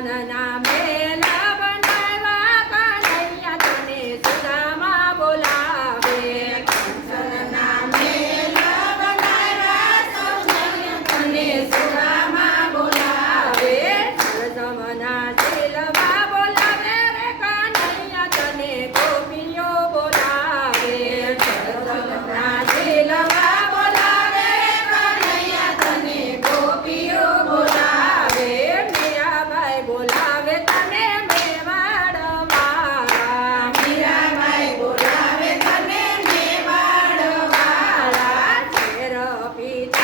na na beach.